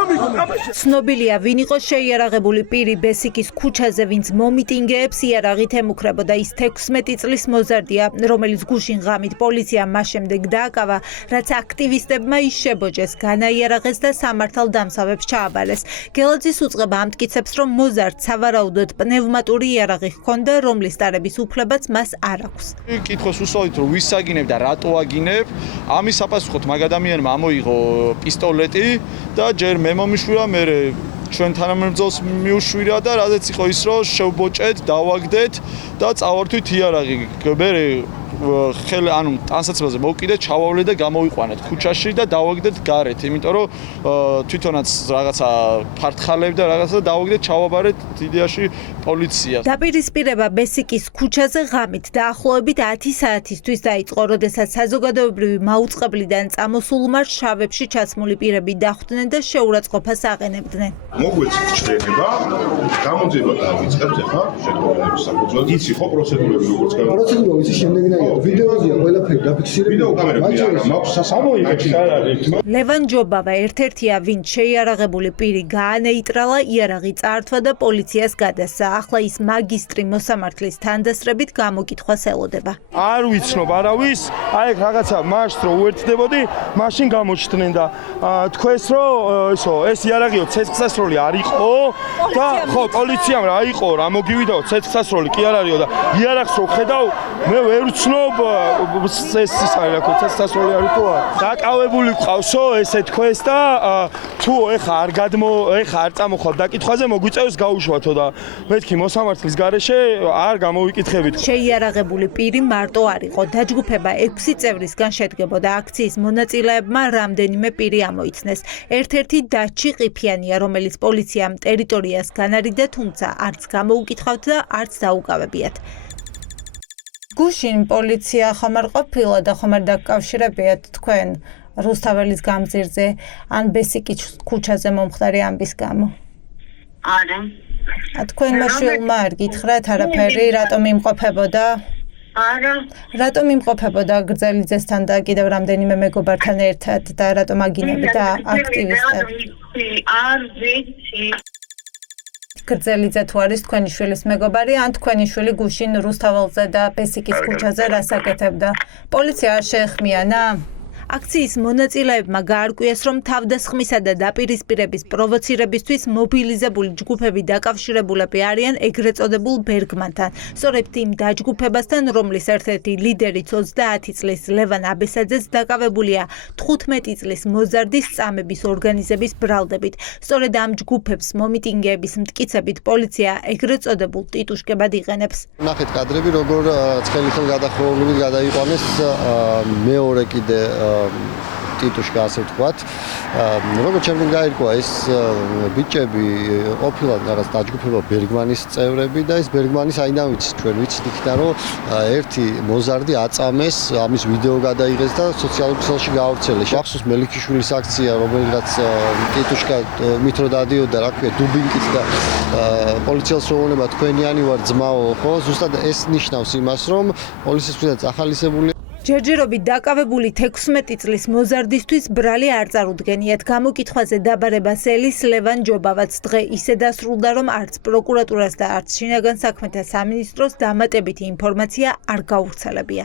ცნობილია, ვინ იყო შეიარაღებული პირი ბესიკის ქუჩაზე, ვინც მომიტინგეებს იარაღით ემუქრებოდა. ის 16 წლის მოზარდია, რომელიც გუშინ ღამით პოლიციამ მას შემდეგ დააკავა, რაც აქტივისტებმა ის შებოჯეს, განაიარაღეს და სამართალ დამცავებს ჩააბარეს. გელაძის უწყება ამტკიცებს, რომ მოზარდს სავარაუდოდ პნევმატური იარაღი ჰქონდა, რომლის ტარების უფლებაც მას არ აქვს. კითხოს უსვამთ, რომ ვის აგინებ და რატო აგინებ, ამის საპასუხოდ მაგ ადამიანმა ამოიღო პისტოლეტი და ჯერ მე მომიშვირა, მე ჩვენ თანამებრძოლს მიუშვირა და რადგან იყო ის, რომ შევბოჭეთ, დავაგდეთ და წავართვით იარაღი. მე ანუ ტანსაცმელზე მოვკიდეთ, ჩავავლეთ და გამოვიყვანეთ ქუჩაში და დავაგდეთ გარეთ, იმიტომ რომ თვითონაც რაღაცა ფართხალებ და რაღაცა დავაგდეთ, ჩავაბარეთ იდეაში პოლიციას. დაპირისპირება ბესიკის ქუჩაზე ღამით დაახლოებით 10 საათისთვის დაიწყო, როდესაც საზოგადოებრივი მაუწყებლიდან წამოსულმა შავებში ჩაცმული პირები დახვდნენ და შეურაცხყოფას აყენებდნენ. მოგვეცით ჩდენება, გამოძიება დავიწყებთ ახლა შეგროვების საფუძველზე. იცი ხო პროცედურები როგორც გავა? პროცედურა ვიცი შემდეგნაირად. ვიდეოზია ყველაფერი დაფიქსირებული. ვიდეო კამერები არ მაქვს სასამოიღებს არ არის. ლევან ჯობავა ერთ-ერთია, ვინც შეიარაღებული პირი გაანეიტრალა, იარაღი წაართვა და პოლიციას გადასცა. ახლა ის მაგისტრი მოსამართლის თანდასწრებით გამოკითხვას ელოდება. არ ვიცნობ არავის, აი რაღაცა მას რო უერთდებოდი, მაშინ გამოჩნდნენ და თქვენს რომ ეს იარაღიო ცეცხლსასროლი არ იყო და ხო პოლიციამ რა იყო, რა მოგივიდაო ცეცხლსასროლი კი არ არისო და იარაღს რო ხედავ, მე ვერ ვცნობ ეს არის რა თქმა უნდა ცეცხლსასროლი არის თუ არა. დაკავებული ყავსო ესე თქვენს და თუ ეხა არ წამოხვალ დაკითხვაზე მოგვიწევს გაუშვათო და მეთქი მოსამართლის გარეშე არ გამოვიკითხებით. შეიარაღებული პირი მარტო არ იყო. დაჯგუფება 6 წევრისგან შედგებოდა. აქციის მონაწილეებმა რამდენიმე პირი ამოიცნეს. ერთ-ერთი დაჩი ყიფიანია, რომელიც პოლიციამ ტერიტორიას განარიდა, თუმცა არც გამოუკითხავთ და არც დაუკავებიათ. გუშინ პოლიცია ხომ არ ყოფილა და ხომ არ დაკავშირებიათ თქვენ რუსთაველის გამზირზე ან ბესიკის ქუჩაზე მომხდარი ამბის გამო? არა. თქვენმა შვილმა არ გითხრათ არაფერი, რატომ იმყოფებოდა? არა. რატომ იმყოფებოდა გრძელიძესთან და კიდევ რამდენიმე მეგობართან ერთად და რატომ აგინებდა აქტივისტებს? არ ვიცი. გრძელიძე თუ არის თქვენი შვილის მეგობარი, ან თქვენი შვილი გუშინ რუსთაველზე და ბესიკის ქუჩაზე რას აკეთებდა? პოლიცია არ შეეხმიანა? აქციის მონაწილეებმა გაარკვიეს, რომ თავდასხმისა და დაპირისპირების პროვოცირებისთვის მობილიზებული ჯგუფები დაკავშირებულები არიან ეგრეთ წოდებულ ბერგმანთან. სწორედ იმ დაჯგუფებასთან, რომლის ერთ-ერთი ლიდერიც 30 წლის ლევან აბესაძეც დაკავებულია 15 წლის მოზარდის წამების ორგანიზების ბრალდებით. სწორედ ამ ჯგუფებს მომიტინგეების მტკიცებით პოლიცია ეგრეთ წოდებულ ტიტუშკებად იყენებს. ნახეთ კადრები, როგორ ცხელითელ გადახროვლებით გადაიყვანეს მეორე კიდე ტიტუშკა ასე ვთქვათ. როგორც შემდეგ გაირკვა ეს ბიჭები ყოფილად რაღაც დაჯგუფება ბერგმანის წევრები და ეს ბერგმანის აიდან ვიცით ჩვენ ვიცით იქიდან რომ ერთი მოზარდი აწამეს, ამის ვიდეო გადაიღეს და სოციალურ ქსელში გაავრცელეს. ახსოვს მელიქიშვილის აქცია, რომელიღაც ტიტუშკა მით რო დადიოდა რა ქვია დუბინკით და პოლიციელს როუნება თქვენიანი ვარ ძმაო, ხო? ზუსტად ეს ნიშნავს იმას, რომ პოლიციის მხრიდან ახალისებული ჯერჯერობით დაკავებული 16 წლის მოზარდისთვის ბრალი არ წარუდგენიათ. გამოკითხვაზე დაბარებას ელის ლევან ჯობავაც დღე ისე დასრულდა, რომ არც პროკურატურას და არც შინაგან საქმეთა სამინისტროს დამატებითი ინფორმაცია არ გაავრცელებია.